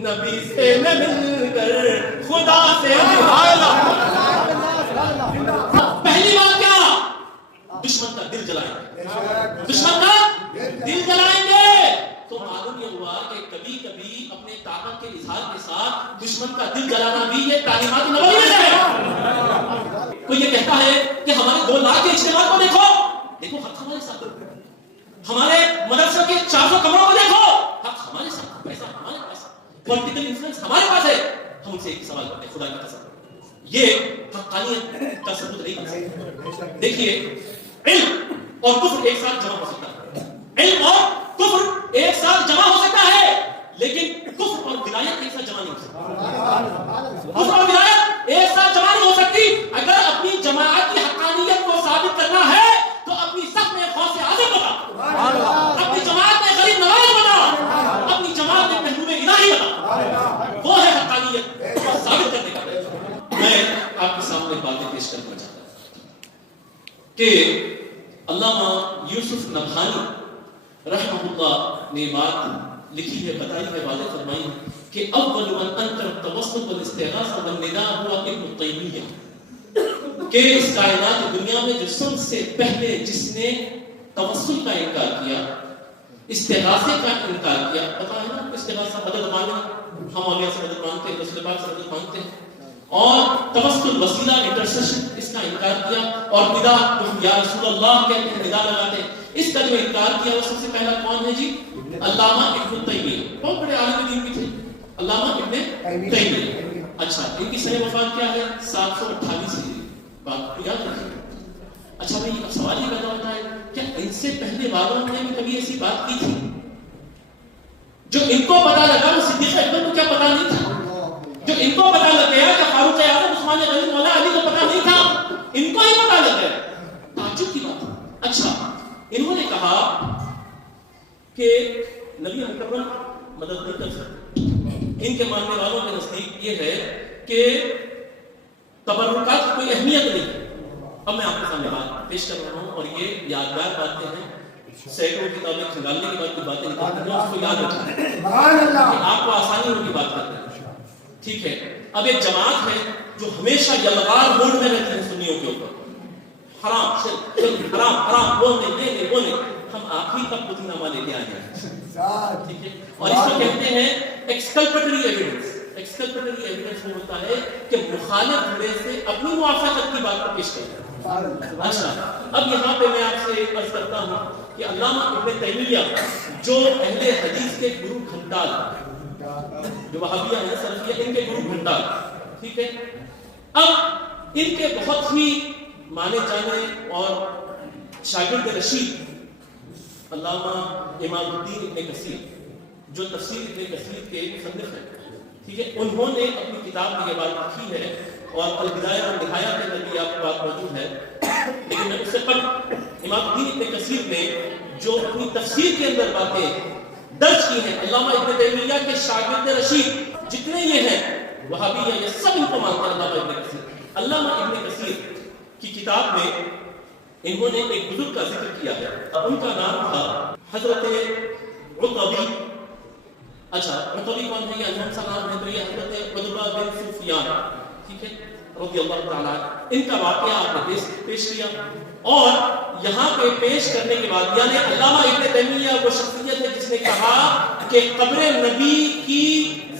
نبی سے نہ مل کر خدا سے پہلی بات کیا؟ دشمن کا دل جلائیں گے، دشمن کا دل جلائیں گے۔ تو معلوم یہ ہوا کہ کبھی کبھی اپنے طاقت کے اظہار کے ساتھ دشمن کا دل جلانا بھی یہ تعلیمات نبوی میں ہے۔ کوئی یہ کہتا ہے کہ ہمارے 2 لاکھ کے اجتماع کو دیکھو، دیکھو حق ہمارے ساتھ، ہمارے مدرسہ کے 400 کمروں کو دیکھو، حق ہمارے ساتھ، پیسہ ہمارے پاس، پولیٹیکل انفلوئنس ہمارے پاس ہے۔ ہم ان سے ایک سوال کرتے ہیں، خدا کی قسم یہ حقانیت کا ثبوت نہیں کر سکتے۔ دیکھیے علم اور کفر ایک ساتھ جمع ہو سکتا ہے، علم اور کفر ایک ساتھ جمع ہو سکتا ہے، لیکن کفر اور ولایت ایک ساتھ جمع نہیں ہو سکتی۔ کفر اور ولایت ایک ساتھ جمع نہیں ہو سکتی۔ اگر اپنی جماعت کی حقانیت کو ثابت کرنا ہے تو اپنی صف میں غوث اعظم بنا، اپنی جماعت میں غریب نواز بنا، اپنی جماعت میں محبوب الہی بنا، وہ ہے حقانیت کو ثابت کرنے کا طریقہ۔ میں آپ کے سامنے باتیں پیش کرنا چاہتا ہوں کہ علامہ یوسف نبہانی رحمہ اللہ نے بات لکھی ہے، بتائی ہے، واضح فرمائی کہ اول من انکر التوسط والاستغاثہ والنداء ہوا ابن تیمیہ، کہ اس کائنات دنیا میں جو سب سے پہلے جس نے توسل کا انکار کیا، استغاثے کا انکار کیا، پتا ہے نا استغاثہ مدد مانگنا، ہم اولیاء سے مدد مانگتے ہیں، رسول پاک سے مدد مانگتے ہیں، اور توسل وسیلہ انٹرسیشن اس کا انکار کیا، اور ندا یا رسول اللہ کہتے ہیں، ندا لگاتے ہیں، اس کا جو انکار کیا وہ سب سے پہلا کون ہے جی؟ علامہ ابن تیمیہ، بہت بڑے عالم دین بھی تھے علامہ ابن تیمیہ۔ اچھا ان کی سنہ وفات کیا ہے؟ 728 ہجری، بات کو یاد رکھیں۔ اچھا بھائی اب سوال یہ پیدا ہوتا ہے کیا ان سے پہلے والوں نے بھی کبھی ایسی بات کی تھی؟ جو ان کو پتا لگا وہ صدیق اکبر کو کیا پتا نہیں تھا؟ جو ان کو پتا لگ گیا کہ فاروق اعظم عثمان غنی مولا علی کو پتا نہیں تھا، ان کو ہی پتا لگ گیا، تعجب کی بات۔ اچھا انہوں نے کہا کہ نبی مکرم مدد نہیں کر سکتے۔ ان کے ماننے والوں کے نزدیک یہ ہے کہ تبرکات کی کوئی اہمیت نہیں۔ اب میں آپ کے سامنے بات پیش کر رہا ہوں اور یہ یادگار باتیں ہیں، سینکڑوں کتابیں کھنگالنے کے بعد کی باتیں نکالتے ہیں، اس کو یاد رکھیں، آپ کو آسانی ہوگی بات کرنے میں۔ ٹھیک ہے، اب ایک جماعت ہے جو ہمیشہ یلغار موڈ میں رہتی ہے سنیوں کے اوپر، حرام شرک، حرام حرام، وہ نہیں وہ نہیں، ہم آخری تک پوری نامہ لے کے آئے ہیں، ٹھیک ہے، اور اس کو کہتے ہیں ایکسکلپٹری ایویڈنس۔ ایکسکلپٹری ایویڈنس وہ ہوتا ہے کہ مخالف جڑے سے اپنی موافقت کی بات کو پیش کرتا ہے۔ اچھا اب یہاں پہ میں آپ سے عرض کرتا ہوں کہ علامہ ابن تیمیہ جو اہل حدیث کے گرو گھنٹال، جو وہابیہ ہیں سلفیہ، ان کے گرو گھنٹال، ٹھیک ہے، اب ان کے بہت ہی مانے جانے اور شاگرد رشید علامہ امام الدین ابن کثیر، جو تفسیر ابن کثیر کے مصنف ہیں، ٹھیک ہے، انہوں نے اپنی کتاب میں یہ بات لکھی ہے اور البدایہ والنہایہ کے اندر بھی آپ کو بات موجود ہے، لیکن میں اس سے قبل امام الدین ابن کثیر نے جو اپنی تفسیر کے اندر باتیں درج کی ہیں، علامہ ابن تیمیہ کے شاگرد رشید جتنے یہ ہیں وہابی ہیں، یہ سب ان کو مانتے ہیں علامہ ابن کثیر۔ علامہ ابن کثیر کی کتاب میں انہوں نے ایک بزرگ کا ذکر کیا ہے، ان کا نام تھا حضرت عتبی۔ اچھا عتبی کون ہے؟ یہ انہم سا نام ہے، تو یہ حضرت عتبہ بن سفیان، ٹھیک ہے، رضی اللہ تعالیٰ، ان کا واقعہ آپ نے پیش کیا، اور یہاں پہ پیش کرنے کے بعد یعنی علامہ ابن تیمیہ وہ شخصیت ہے جس نے کہا کہ قبر نبی کی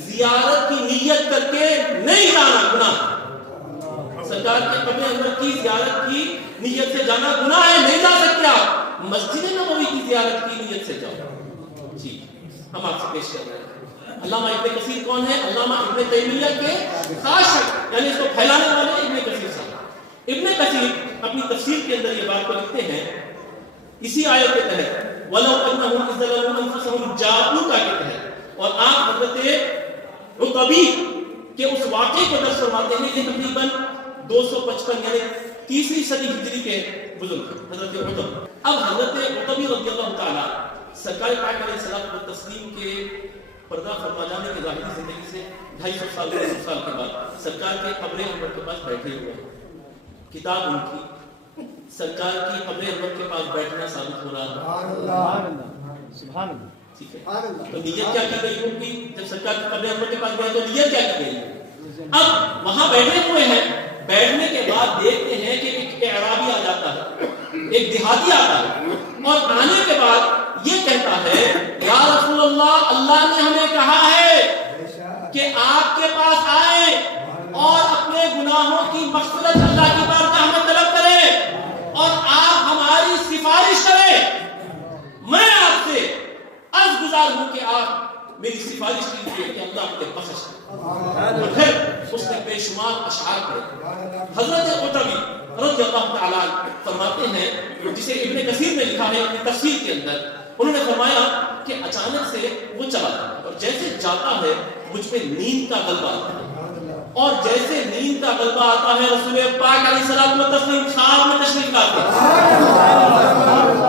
زیارت کی نیت کر کے نہیں جانا گناہ، سرکار کے قبر انور کی زیارت کی نیت سے جانا گناہ ہے، نہیں جا سکتے آپ، مسجد نبوی کی زیارت کی نیت سے جاؤ۔ جی ہم آپ سے پیش کر رہے ہیں علامہ ابن کثیر کون ہے؟ علامہ ابن تیمیہ کے خاص شخص، یعنی اس کو پھیلانے والے ابن کثیر صاحب۔ ابن کثیر اپنی تفسیر کے اندر یہ بات کو لکھتے ہیں اسی آیت کے تحت، وَلَوْ أَنَّهُمْ إِذْ ظَلَمُوا أَنفُسَهُمْ جَاءُوكَ کے تحت، اور آپ حضرت عتبی کے اس واقعے کو درس فرماتے ہیں۔ یہ تقریباً 255 یعنی 3 صدی ہجری کے بزرگ ہیں حضرت عتبی۔ اب حضرت عتبی رضی اللہ تعالیٰ سرکار پاک علیہ الصلوۃ والتسلیم کے پردہ فرما جانے کی ظاہری زندگی سے 250 سال 300 سال کے بعد سرکار کے قبر انور کے پاس بیٹھے ہوئے ہیں، کتاب ان کی، سرکار کی قبر انور کے پاس بیٹھنا ثابت ہو رہا ہے، ٹھیک ہے، تو نیت کیا کی گئی ہوگی جب سرکار کے قبر انور کے پاس گئے تو نیت کیا کی گئی؟ اب وہاں بیٹھے ہوئے ہیں، بیٹھنے کے بعد دیکھتے ہیں کہ ایک اعرابی آ جاتا ہے، ایک دیہاتی آتا ہے، اور آنے کے بعد یہ کہتا ہے یا رسول اللہ، اللہ نے ہمیں کہا ہے کہ آپ کے پاس آئے اور اپنے گناہوں کی مغفرت اللہ کی بارگاہ میں طلب کرے اور آپ ہماری سفارش کریں۔ میں آپ سے عرض گزار ہوں کہ آپ میری سفارش کیجیے کہ اللہ مجھے بخش کرے۔ اور پھر اس نے بے شمار اشعار پڑھے۔ حضرت قرطبی رضی اللہ تعالیٰ عنہ فرماتے ہیں، جسے ابن کثیر نے لکھا ہے اپنی تفسیر کے اندر، انہوں نے فرمایا کہ اچانک سے وہ چلا جاتا اور جیسے جاتا ہے مجھ پہ نیند کا غلبہ آتا ہے، اور جیسے نیند کا غلبہ آتا ہے رسول پاک علیہ الصلوۃ والتسلیم خواب میں تشریف لاتے ہیں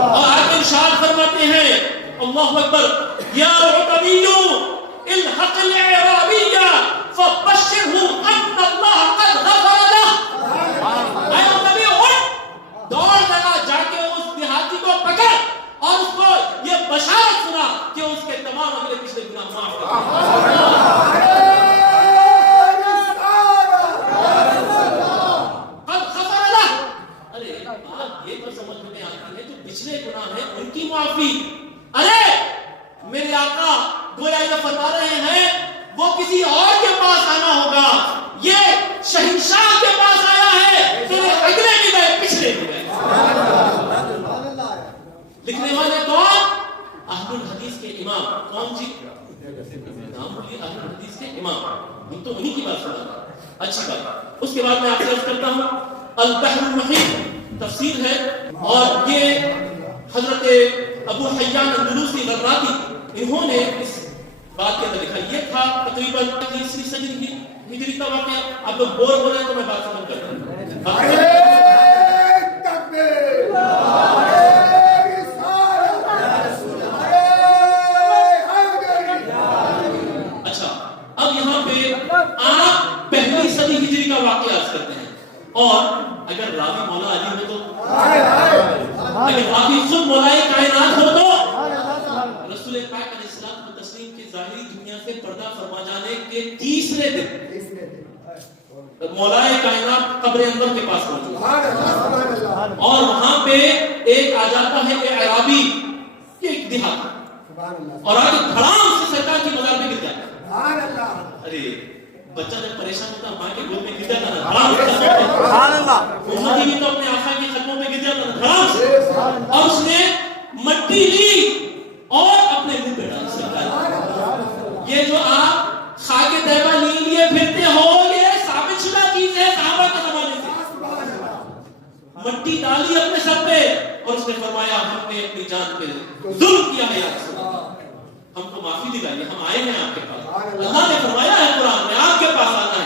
اور آگے ارشاد فرماتے ہیں اللہ اکبر، یا عتبی الحق الاعرابی فبشرہ ان اللہ قد غفر لہ۔ اے عتبی اٹھ، دوڑ لگا، جا کے اس دیہاتی کو پکڑ اور اس کو یہ بشارت سنا کہ اس کے تمام اگلے پچھلے گناہ معاف کر دیے۔ پچھلے گناہ ہیں ان کی معافی، ارے میرے آقا گویا یہ فرما رہے ہیں وہ کسی اور کے پاس آنا ہوگا، یہ شہنشاہ کے پاس آیا ہے، تیرے اگلے بھی گئے پچھلے بھی گئے۔ لکھنے والے کون؟ اہل الحدیث کے امام، کون جی؟ نام بولیے، اہل الحدیث کے امام، ہم تو انہی کی بات سنا رہا ہیں۔ اچھی بات، اس کے بعد میں آپ سے عرض کرتا ہوں البحر المحیط تفسیر ہے، اور یہ حضرت ابو حیان اندلوسی غراتی انہوں نے اس بات کے اندر لکھا۔ یہ تھا تقریباً 30ویں صدی ہجری کا واقعہ۔ آپ لوگ بور ہو رہے ہیں تو میں بات ختم کرتا ہوں۔ اچھا، اب یہاں پہ آپ پہلی صدی ہجری کا واقعہ عرض کرتے ہیں، اور اگر راوی مولا علی ہو تو، اگر راوی خود مولائے کائنات ہو تو، رسول پاک علیہ السلام و تسلیم کی ظاہری دنیا سے پردہ فرما جانے کے تیسرے دن مولائے کائنات قبر انور کے پاس پہنچا، اور وہاں پہ ایک آ جاتا ہے کہ اعرابی، ایک دیہاتی، اور آگے دھڑام سے سرکار کی مزار پہ گر جاتا ہے۔ ارے بچہ جب پریشان ہوتا ماں کے گود میں گر جاتا نا، دھڑام سے سبحان اللہ، محمد بھی تو اپنے آقا کے قدموں پہ گر جاتا نا دھڑام سے، اور اس نے مٹی لی اور اپنے منہ پہ ڈالی سرکار۔ یہ جو آپ خاک طیبہ لیے پھرتے ہو، یہ ثابت شدہ چیز ہے صحابہ کے زمانے سے۔ مٹی ڈالی اپنے سر پہ اور اس نے فرمایا ہم نے اپنی جان پہ ظلم کیا ہے یا رسول اللہ، ہم کو معافی دلائیے، ہم آئے ہیں آپ کے پاس۔ اللہ نے فرمایا ہے قرآن میں آپ کے پاس آنا ہے،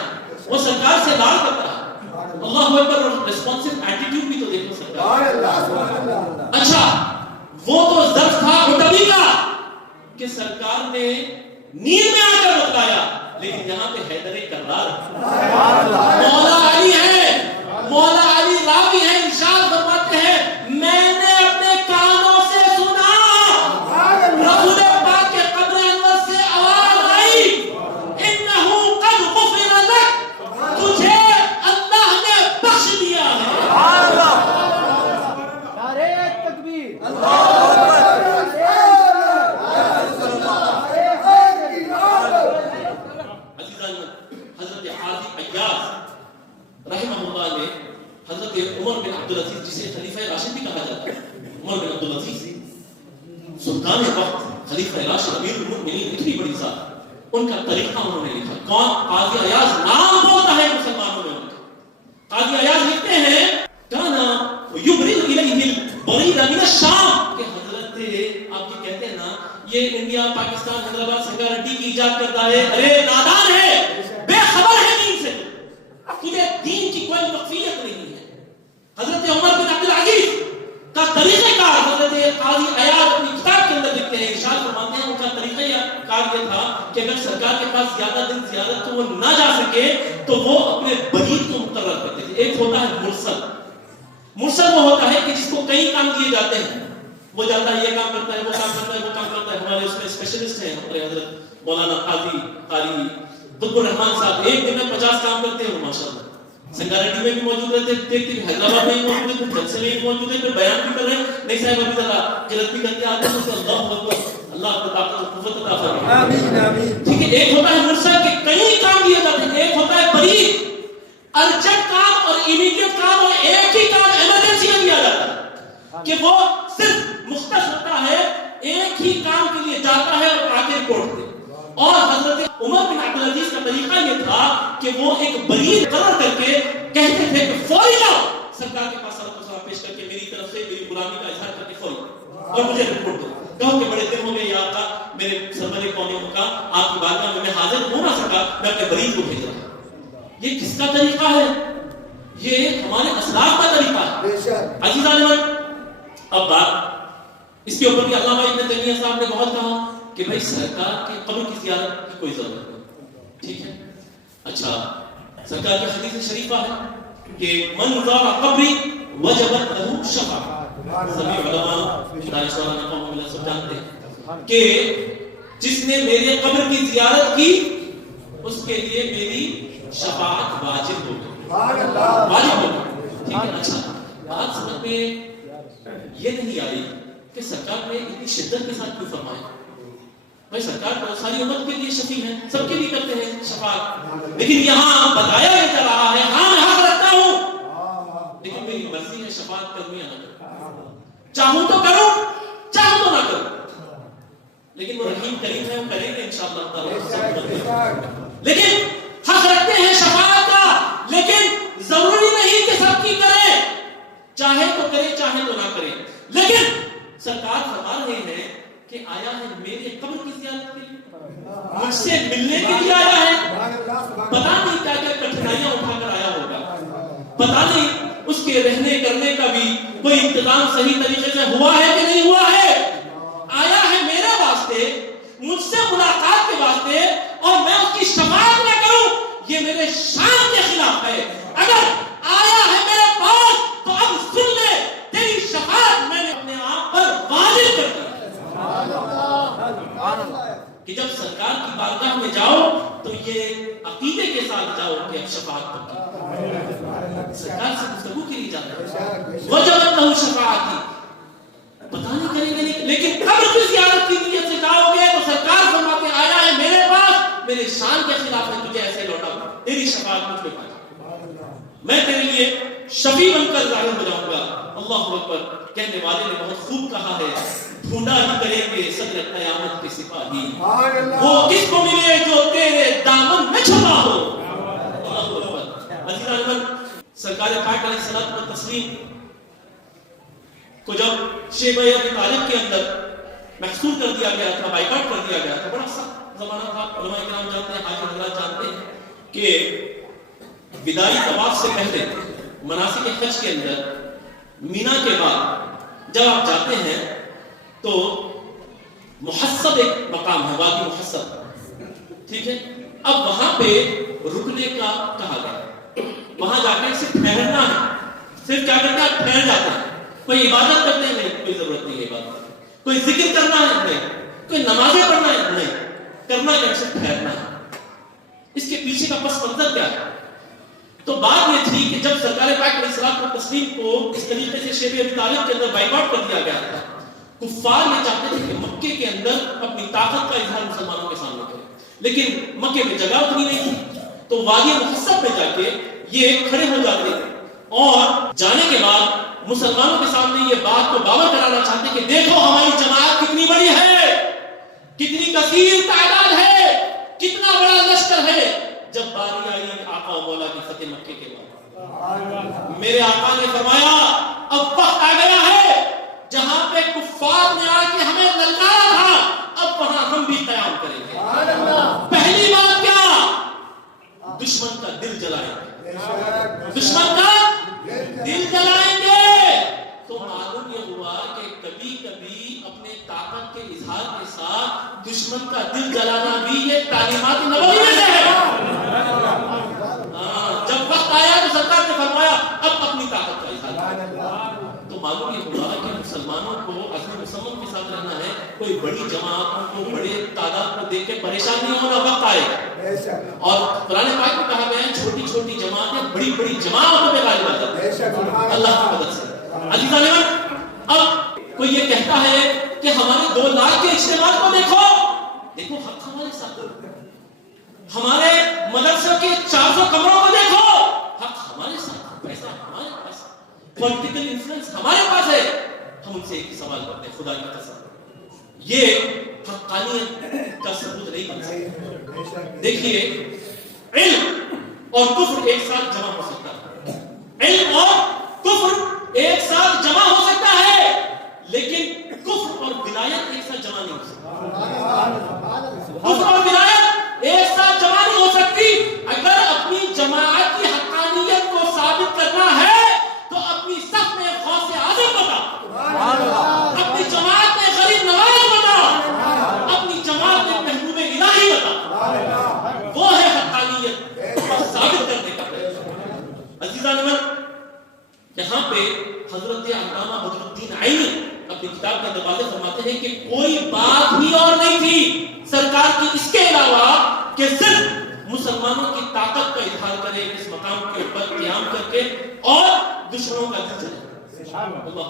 وہ سرکار سے لال کرتا ہے۔ اللہ اکبر، ریسپانسو ایٹیٹیوڈ بھی تو دیکھو سرکار۔ اچھا، وہ تو ظرف تھا عتبی کا کہ سرکار نے نیند میں آ کر بتلایا، لیکن یہاں پہ حیدر کرار مولا علی ہے، مولا علی راوی ہے، ارشاد فرماتے ہیں میں نے اپنے کانوں سے سنا رسول پاک کے قبر انور سے آواز آئی انہو قد غفر لک، تجھے اللہ نے بخش دیا ہے۔ نعرہ تکبیر، حضرت حاجی عیاض رحمہ اللہ نے حضرت عمر بن عبدالعزیز، جسے خلیفہ راشد بھی کہا جاتا ہے، عمر بن عبدالعزیز سلطان وقت، خلیفہ راشد، امیر المؤمنین، اتنی بڑی ذات، ان کا طریقہ انہوں نے لکھا۔ کون؟ قاضی عیاض نام بولتا ہے مسلمانوں میں ان کا۔ قاضی عیاض لکھتے ہیں کانا یبرز الیہ البرید من الشام، کہ حضرت آپ جو کہتے ہیں نا یہ انڈیا پاکستان حیدرآباد سنگاریڈی کی ایجاد کرتا ہے، ارے نادان ہے، بے خبر ہے دین سے، تجھے دین کی کوئی وقفیت نہیں ہے۔ حضرت عمر بن عبدالعزیز کا طریقہ کار حضرت قاضی عیاض اپنی کتاب کے اندر لکھتے ہیں، ارشاد فرماتے ہیں ان کا طریقہ کار یہ تھا کہ اگر سرکار کے پاس زیادہ دن زیارت تو وہ نہ جا سکے تو وہ اپنے برید کو مقرر کرتے تھے۔ ایک ہوتا ہے مرسل، مرسل وہ ہوتا ہے کہ جس کو کئی کام دیے جاتے ہیں، وہ جاتا ہے یہ کام کرتا ہے وہ کام کرتا ہے وہ کام کرتا ہے. ہمارے اس میں اسپیشلسٹ ہیں ہمارے حضرت مولانا قاضی قطب الرحمان صاحب، ایک دن میں 50 کام کرتے ہیں. وہ ماشاء اللہ سنگاریڈی میں بھی موجود رہتے ہیں، دیکھتے ہیں حیدرآباد میں بھی موجود ہے، پھر جلسے میں بھی موجود ہے، پھر بیان بھی کر رہے ہیں. نہیں صاحب ابھی ذرا غلط بھی کر کے آتے ہیں، اللہ اکبر، اللہ آپ کو طاقت و قوت عطا فرمائے. آمین آمین. ٹھیک ہے، ایک ہوتا ہے مرسل کے کئی کام دیے جاتے ہیں، ایک ہوتا ہے بریف ارجنٹ کام اور امیڈیٹ کام، اور ایک ہی کام ایمرجنسی میں دیا جاتا ہے کہ وہ صرف مختص ہوتا ہے، ایک ہی کام کے لیے جاتا ہے اور آ کے رپورٹ دے. اور حضرت عمر بن عبدالعزیز کا طریقہ یہ تھا کہ وہ ایک بریف قرار کر کے کہتے تھے کہ فوری جاؤ سرکار کے پاس سلام پیش کر کے میری طرف سے میری غلامی کا اظہار کر کے فوری اور مجھے رپورٹ دو. کہو کہ بڑے دن ہو گئے یا آقا میرے سرور قوم کا آپ کی بارگاہ میں حاضر ہو نہ سکا، میں اپنے بریف کو بھیج رہا ہوں. یہ کس کا طریقہ ہے؟ یہ ہمارے اسلاف کا طریقہ ہے. عزیزان، اب بات اس کے اوپر بھی علامہ ابن تیمیہ صاحب نے بہت کہا کہ بھائی سرکار کی قبر کی زیارت کی کوئی ضرورت نہیں. ٹھیک ہے، اچھا سرکار کی حدیث شریفہ ہے کہ من زار قبری وجبت له شفاعہ. سبھی علماء دانشوران قوم ملا سب جانتے ہیں کہ جس نے میرے قبر کی زیارت کی اس کے لیے میری شفاعت واجب ہوگی. واجب ہوگی. ٹھیک ہے، اچھا بات سمجھ میں یہ نہیں آئی کہ سرکار نے اتنی شدت کے ساتھ کیوں فرمایا. بھائی سرکار تو ساری امت کے لیے شفیع ہے، سب کے لیے کرتے ہیں شفاعت، لیکن یہاں بتایا یہ جا رہا ہے ہاں میں حق رکھتا ہوں لیکن میری مرضی ہے شفاعت کروں یا نہ کروں، چاہوں تو کروں چاہوں تو نہ کروں. لیکن وہ رحیم کریم ہے، وہ کریں گے انشاءاللہ تعالی. لیکن حق رکھتے ہیں شفاعت کا، لیکن ضروری نہیں کہ سب کی کرے، چاہے تو کرے چاہے تو نہ کرے. لیکن سرکار فرما رہے ہیں کہ آیا ہے میرے قبر کی زیارت کے لیے، مجھ سے ملنے کے لیے آیا ہے. پتا نہیں کیا کیا کٹھنائیاں اٹھا کر آیا ہوگا، پتا نہیں اس کے رہنے کرنے کا بھی کوئی انتظام صحیح طریقے سے ہوا ہے کہ نہیں ہوا ہے. آیا ہے میرے واسطے، مجھ سے ملاقات کے واسطے، اور میں اس کی شفاعت نہ کروں یہ میرے شان کے خلاف ہے. اگر آیا ہے میرے پاس تو اب سن لے، تیری شفاعت میں نے اپنے آپ پر واجب کر دی کہ جب سرکار کی بارگاہ میں جاؤ تو یہ عقیدے کے ساتھ جاؤ کہ اب شفاعت ہوگی. سرکار سے گفتگو کے لیے جاتا ہے، وجبت لہ شفاعتی، پتہ نہیں کریں گے نہیں، لیکن قبر کی زیارت کی نیت سے جاؤ گے تو سرکار فرماتے آیا ہے میرے پاس، میرے شان کے خلاف ہے تجھے ایسے لوٹا، تیری شفاعت مجھ پہ پائے، میں تیرے لیے شفیع بن کر ظاہر ہو جاؤں گا. اللہ اکبر. کہنے والے نے بہت خوب کہا ہے، ڈھونڈا ہی کریں گے صدر قیامت کے سپاہی، وہ کس کو ملے جو تیرے دامن میں چھپا ہو. اللہ اکبر. عزیزان، سرکار پاک علیہ الصلوۃ والتسلیم کو جب شیبہ ابی طالب کے اندر محصور کر دیا گیا تھا، بائیکاٹ کر دیا گیا تھا، بڑا سخت زمانہ تھا. علماء کرام جانتے ہیں، حاجی حضرات جانتے ہیں کہ وداعی طواف سے پہلے مناسک حج کے اندر مینا کے بعد جب آپ جاتے ہیں تو محصب ایک مقام ہے، وادی محصب. ٹھیک ہے، اب وہاں پہ رکنے کا کہا گیا، وہاں جا کے صرف ٹھہرنا ہے. صرف کیا کرنا ہے؟ ٹھہر جاتا ہے. کوئی عبادت کرنے نہیں، کوئی ضرورت نہیں ہے عبادت، کوئی ذکر کرنا ہے نہیں، کوئی نمازیں پڑھنا ہے نہیں، کرنا ہے صرف ٹھہرنا ہے. اس کے پیچھے کا پس منظر کیا ہے؟ تو بات یہ تھی کہ جب سرکار پاک علیہ الصلوۃ والتسلیم کو اس طریقے سے شیبہ ابی طالب کے اندر بائیکاٹ کر دیا گیا تھا، کفار یہ چاہتے تھے کہ مکے کے اندر اپنی طاقت کا اظہار مسلمانوں کے سامنے کریں، لیکن مکے میں جگہ اتنی نہیں تھی. تو وادی محصب میں جا کے یہ کھڑے ہو جاتے اور جانے کے بعد مسلمانوں کے سامنے یہ بات کو باور کرانا چاہتے کہ دیکھو ہماری جماعت کتنی بڑی ہے، کتنی کثیر تعداد ہے، کتنا بڑا لشکر ہے. جب باری آئی آقا و مولا کی فتح مکے کے بعد، میرے آقا نے فرمایا اب وقت آ گیا ہے جہاں پہ کفار نے آ کے ہمیں للکارا تھا، اب وہاں ہم بھی قیام کریں گے. پہلی بات کیا؟ دشمن کا دل جلائیں گے، دشمن کا دل جلائیں گے. تو معلوم یہ ہوا کہ کبھی کبھی اپنے طاقت کے اظہار کے ساتھ دشمن کا دل جلانا بھی یہ تعلیمات نبوی میں سے ہے. جب وقت آیا تو سرکار نے فرمایا اب اپنی طاقت کا اظہار. تو معلوم یہ ہوا کہ مسلمانوں کو عزم ساتھ رہنا ہے. کوئی بڑی جماعتوں کو, بڑے تعداد کو دیکھ کے پریشان نہیں ہونا, وقت آئے گا. اور قرآن پاک میں کہا گیا ہے چھوٹی چھوٹی جماعتیں بڑی بڑی جماعتوں پہ غالب آ جاتی ہیں اللہ کی مدد سے. عزیزان, اب کوئی یہ کہتا ہے کہ ہمارے 2 لاکھ کے اجتماع کو دیکھو, دیکھو حق ہمارے ساتھ, ہمارے مدرسوں کے 400 کمروں کو دیکھو, حق ہمارے ساتھ, پیسہ ہمارے پاس, پولیٹیکل انفلوئنس ہمارے پاس ہے. ہم ان سے ایک سوال کرتے ہیں, خدا کی قسم یہ حقانیت کا ثبوت نہیں بن سکتا. دیکھیے, علم اور کفر ایک ساتھ جمع ہو سکتا ہے, علم اور کفر ایک ساتھ جمع ہو سکتا ہے, لیکن کفر اور ولایت ایک ساتھ جمع نہیں ہو سکتی. کفر اور ولایت ایک ساتھ جمع نہیں ہو سکتی. اگر اپنی جماعت کی حقانیت کو ثابت کرنا ہے تو اپنی صف میں غوث اعظم بتا, اپنی جماعت میں غریب نواز بتا, اپنی جماعت میں محبوب الہی بتا. وہ ہے حقانیت کو ثابت کرنے کا پریشان. عزیزان من, یہاں پہ حضرت علامہ بدر الدین عینی اپنی کتاب کے اندر واضح فرماتے ہیں کہ کوئی بات بھی اور نہیں تھی سرکار کی اس کے علاوہ کہ صرف مسلمانوں کی طاقت کا اظہار کرے اس مقام کے اوپر قیام کر کے اور دشمنوں کا دل جلائے. اللہ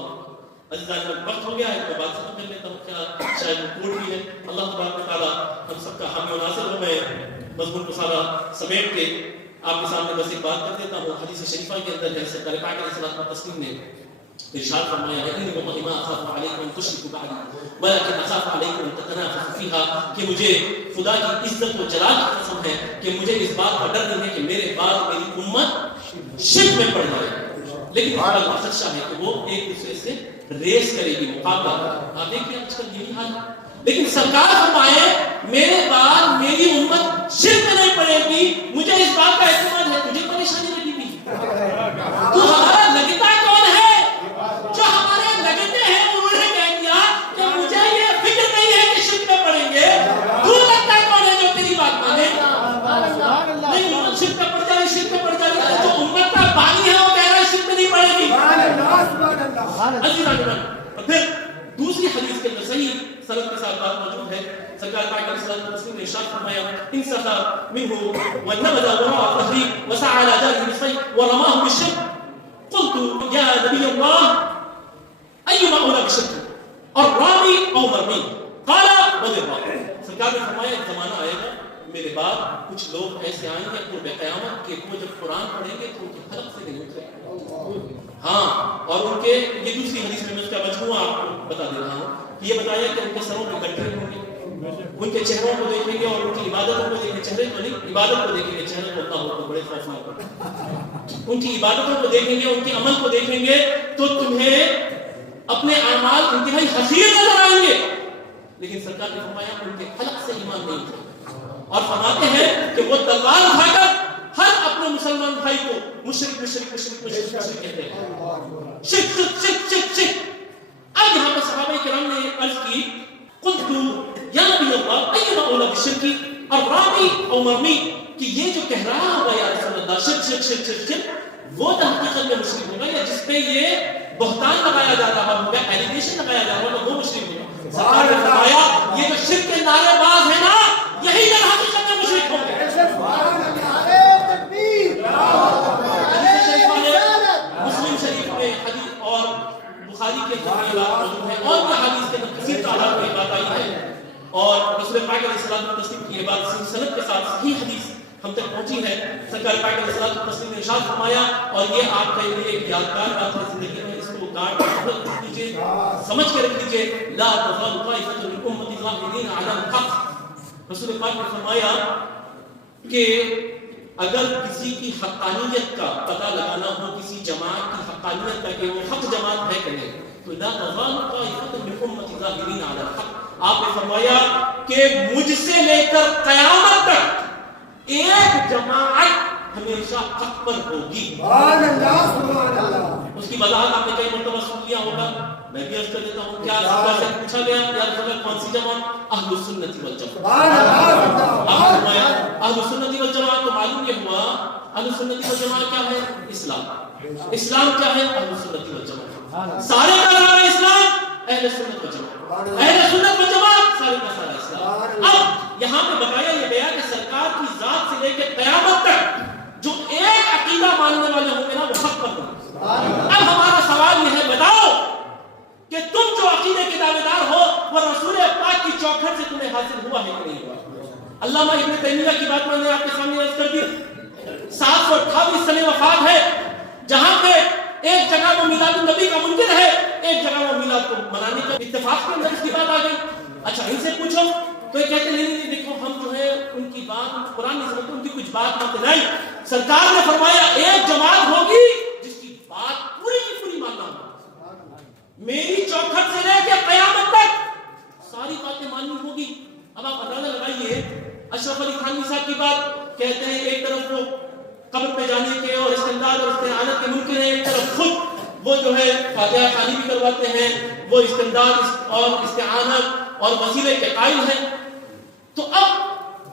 عزیزان, وقت ہو گیا ہے, میں بات ختم کر لیتا ہوں, کیا شاید وہ کوٹ بھی ہے. اللہ تبارک و تعالیٰ ہم سب کا حامی و ناصر ہو. میں مضمون کو سارا سمیٹ کے آپ کے سامنے بس ایک بات کر دیتا ہوں. حدیث شریفہ کے اندر ہے سرکار پاک علیہ الصلوۃ والتسلیم نے ارشاد فرمایا ہے ان والله ما اخاف عليكم ان تشركوا بعدي ولكن اخاف عليكم ان تتنافسوا فيها, کہ مجھے خدا کی عزت و جلال کی قسم ہے کہ مجھے اس بات کا ڈر نہیں ہے کہ میرے بعد میری امت شرک میں پڑ جائے, لیکن اس بات کا خدشہ ہے کہ وہ ایک دوسرے سے ریس کرے گی, مقابلہ کرے گی. آپ دیکھیں آج کل یہی حال ہے, لیکن سرکار فرمائے میرے بعد میری امت شرک میں نہیں پڑے گی. مجھے اس بات کا اعتماد ہے, تجھے پریشانی لگی تھی, تو ہمارا لگتا کون ہے؟ جو ہمارے لگتے ہیں انہوں نے کہہ دیا کہ مجھے یہ فکر نہیں ہے کہ شرک میں پڑیں گے. تو لگتا کون ہے جو تیری بات مانے؟ نہیں, امت شرک میں پڑ جائے, شرک میں پڑ جائے. جو امت کا بانی ہے وہ کہہ رہا ہے شرک میں نہیں پڑے گی. اور پھر دوسری حدیث کے اندر صحیح سند کے ساتھ بات موجود ہے. سرکار پاک علیہ الصلوۃ والتسلیم نے ارشاد فرمایا ان سخا منه ونبذ وراء ظهري وسعى على جاره بالسيف ورماه بالشرك قلت يا نبي الله ايما اولى بالشرك الرامي او مرمي قال والرامي. سرکار نے فرمایا ایک زمانہ آئے گا میرے بعد کچھ لوگ ایسے آئیں گے قرب قیامت کہ وہ جب قرآن پڑھیں گے تو ان کے حلق سے نہیں اترے. ہاں, اور ان کے یہ دوسری حدیث میں اس کا مجموعہ آپ کو بتا دے رہا ہوں. یہ بتایا کہ ان کے سروں پہ گٹھے ہوں گے, ان کے چہروں کو دیکھیں گے اور ان کی عبادتوں کو دیکھیں گے. چہرے کو نہیں, عبادت کو دیکھیں گے. چہرے کو ہوتا ہو تو بڑے خوفناک ہوگا. ان کی عبادتوں کو دیکھیں گے, ان کے عمل کو دیکھیں گے تو تمہیں اپنے اعمال انتہائی حقیر نظر آئیں گے, لیکن سرکار نے فرمایا ان کے حلق سے ایمان نہیں اترے. اور فرماتے ہیں کہ وہ تلوار اٹھا کر ہر اپنے مسلمان بھائی کو مشرک مشرک مشرک مشرک مشرک کہتے ہیں. شرک شرک شرک شرک شرک. اب یہاں پر صحابہ کرام نے عرض کی قلت یا نبی اللہ ایما اولی بالشرک الرامی او مرمی, کہ یہ جو کہہ رہا ہوگا یا رسول اللہ شرک شرک شرک شرک شرک وہ حقیقت میں مشرک ہوگا, یا جس پہ یہ بہتان لگایا جا رہا ہوگا, ایلیگیشن لگایا جا رہا ہوگا, وہ مشرک ہوگا. سرکار نے فرمایا یہ جو شرک کے نعرے باز ہیں نا یہی جب حقیقت میں مشرک ہوں گے. مسلم شریف میں حدیث اور بخاری کے اندر موجود ہے, اور بھی حدیث کے اندر کثیر تعداد میں بات آئی ہے, اور رسول پاک علیہ الصلوۃ والتسلیم کی یہ بات سند کے ساتھ صحیح حدیث ہم تک پہنچی ہے. سرکار پاک علیہ الصلوۃ والتسلیم نے ارشاد فرمایا, اور یہ آپ کے لیے ایک یادگار بات ہے زندگی میں, اس کو کاٹ رکھ دیجیے, سمجھ کے رکھ دیجیے. لا تزال طائفة من امتی ظاہرین علی الحق. رسول پاک نے فرمایا کہ اگر کسی کی حقانیت کا پتہ لگانا ہو, کسی جماعت کی حقانیت کا کہ وہ حق جماعت ہے کہ نہیں, تو لا تزال طائفة من امتی ظاہرین علی الحق. آپ نے فرمایا کہ مجھ سے لے کر قیامت تک ایک جماعت ہمیشہ حق پر ہوگی. سبحان اللہ سبحان اللہ. اس کی وضاحت آپ نے کئی مرتبہ سن لیا ہوگا, میں بھی عرض کر دیتا ہوں. کیا سرکار سے پوچھا گیا یا رسول اللہ کون سی جماعت؟ اہل السنت والجماعت. سبحان اللہ. آپ نے فرمایا اہل السنت والجماعت, تو معلوم یہ ہوا اہل السنت والجماعت کیا ہے؟ اسلام. اسلام کیا ہے؟ اہل السنت والجماعت. سارے کا سارا اسلام اہل سنت و جماعت، اہل سنت و جماعت سارے کا سارا اسلام۔ اب یہاں پہ بتایا یہ گیا کہ سرکار کی ذات سے لے کے قیامت تک جو ایک عقیدہ ماننے والے ہوں گے نا وہ حق پر ہوں۔ اب ہمارا سوال یہ ہے، بتاؤ کہ تم جو عقیدے کے دعوے دار ہو وہ رسول پاک کی چوکھٹ سے تمہیں حاصل ہوا ہے کہ نہیں ہوا؟ علامہ ابن تیمیہ کی بات میں نے آپ کے سامنے عرض کر دی، 728 سنہ وفات ہے، جہاں پہ ایک جگہ وہ میلاد النبی کا منکر ہے، ایک جگہ وہ میلاد کو منانے کا اتفاق کے اندر اس کی بات آ گئی۔ اچھا ان سے پوچھو تو یہ کہتے نہیں دیکھو ہم جو ہے ان کی بات قرآن نہیں سمجھتے، ان کی کچھ بات مانتے نہیں۔ سرکار نے فرمایا ایک جماعت ہوگی جس کی بات پوری کی پوری ماننا ہوگا، میری چوکھٹ سے لے کے قیامت تک ساری باتیں ماننی ہوگی۔ اب آپ اندازہ لگائیے اشرف علی تھانوی صاحب کی بات، کہتے ہیں ایک طرف وہ قبر پہ جانے کے اور استمداد اور استعانت کے منکر ہیں، ایک طرف خود وہ جو ہے فاتحہ خوانی بھی کرواتے ہیں، وہ استمداد اور استعانت اور وسیلے کے قائل ہیں۔ تو اب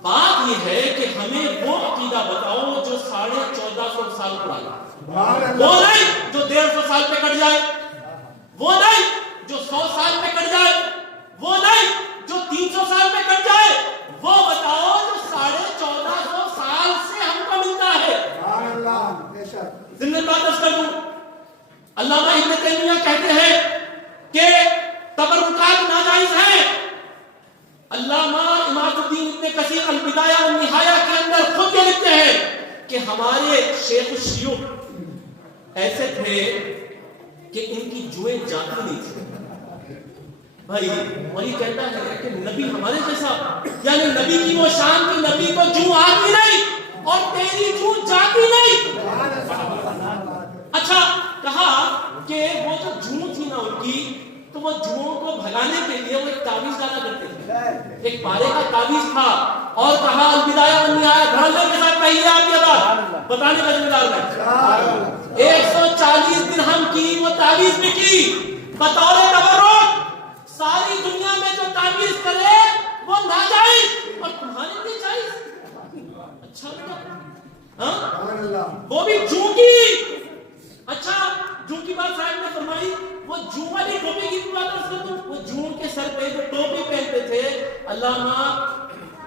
بات یہ ہے کہ ہمیں وہ عقیدہ بتاؤ جو 1450 سال پرانا، وہ نہیں جو 150 سال پہ کٹ جائے، وہ نہیں جو 100 سال پہ کٹ جائے، وہ نہیں جو 300 سال پہ کٹ جائے، وہ بتاؤ جو 1450 سال سے ہم کو ملتا ہے۔ ضمن بات کر دوں، علامہ ابن تیمیہ کہتے ہیں کہ تبرکات ناجائز ہیں۔ علامہ امام الدین ابن کثیر البدایہ والنہایہ کے اندر خود یہ لکھتے ہیں کہ ہمارے شیخ الشیوخ ایسے تھے کہ ان کی جوئیں جاتی نہیں تھی بھائی، اور یہ کہتا ہے کہ نبی ہمارے جیسا، یعنی نبی کی وہ شان کی نبی کو جو آتی نہیں اور تیری جو جاتی نہیں۔ اچھا کہا کہ وہ جو جوں تھی نا ان کی، تو وہ جوؤں کو بھگانے کے لیے وہ ایک تعویذ ڈالا کرتے تھے، ایک پارے کا تعویذ تھا، اور کہا البدایہ والنہایہ دھڑلے کے ساتھ کہیے آپ یہ بات بتانے کا ذمہ دار ہے۔ 140 درہم کی وہ تعویذ بکی بطور تبرک، ساری دنیا میں جو تعویذ کرے وہ ناجائز اور تمہارے لیے جائز۔ اچھا بیٹا ہاں وہ بھی جوں کی، اچھا جوں کی بات صاحب نے فرمائی، وہ جوں والی ٹوپی کی بات کر دوں، وہ جوں کے سر پہ جو ٹوپی پہنتے تھے، علامہ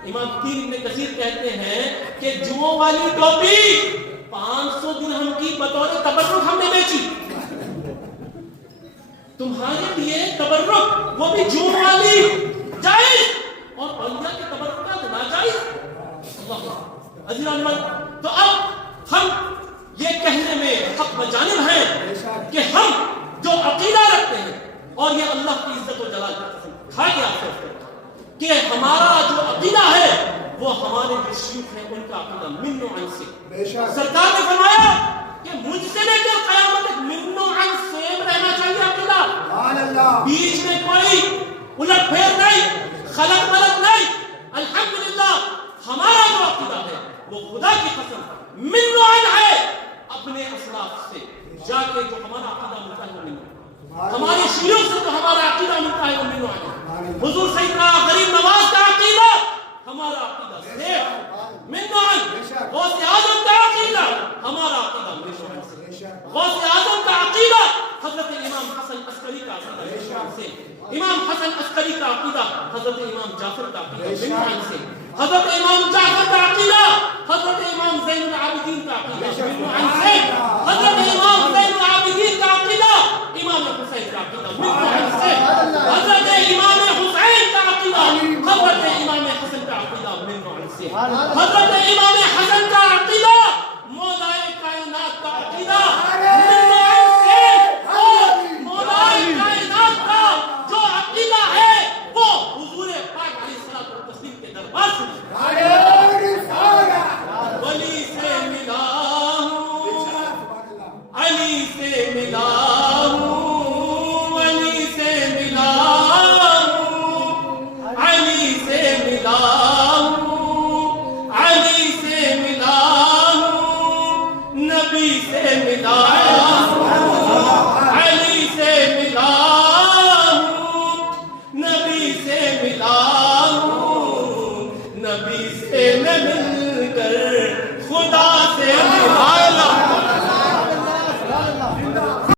امام الدین ابن کثیر کہتے ہیں کہ جوں والی ٹوپی 500 درہم کی بطور تبرک ہم نے بیچی، تمہارے لیے تبرک وہ بھی جوں والی جائز اور اولیاء کے تبرکات ناجائز۔ اللہ عزیز احمد، تو اب ہم یہ کہنے میں حق بجانب ہیں کہ ہم جو عقیدہ رکھتے ہیں، اور یہ اللہ کی عزت و جلال کا قسم کھا کے آپ سے کہ ہمارا جو عقیدہ ہے وہ ہمارے جو شیوخ ہیں ان کا عقیدہ من و عن سے، سرکار نے فرمایا کہ مجھ سے لے کر قیامت تک من و عن سیم رہنا چاہیے عقیدہ، بیچ میں کوئی الٹ پھیر نہیں، خلق ملت نہیں۔ الحمدللہ ہمارا جو عقیدہ ہے وہ خدا کی قسم من و عن ہے، اپنے اسلاف سے جا کے جو ہمارا عقیدہ ملتا ہے وہ من و عن، ہمارے شیوخ سے جو ہمارا عقیدہ ملتا ہے وہ من و عن ہے۔ حضور سیدنا غریب نواز کا عقیدہ ہمارا عقیدہ صرف من و عن، غوث اعظم کا عقیدہ ہمارا عقیدہ من و عن سے، غوث اعظم کا عقیدہ حضرت امام حسن عسکری کا عقیدہ من و عن سے، امام حسن عسکری کا عقیدہ حضرت امام جعفر کا عقیدہ من و عن سے، حضرت امام جعفر کا عقیدہ حضرت امام زین العابدین کا عقیدہ من و عن سے، حضرت امام زین العابدین کا عقیدہ امام حسین کا عقیدہ من و عن سے، حضرت امام حسین کا عقیدہ حضرت امام حسن کا عقیدہ من و عن سے، حضرت امام حسن کا عقیدہ مولائے کائنات کا عقیدہ من و عن سے، اور مولائے کائنات کا جو عقیدہ ہے وہ حضور پاک علیہ الصلوۃ والتسلیم کے دربار سے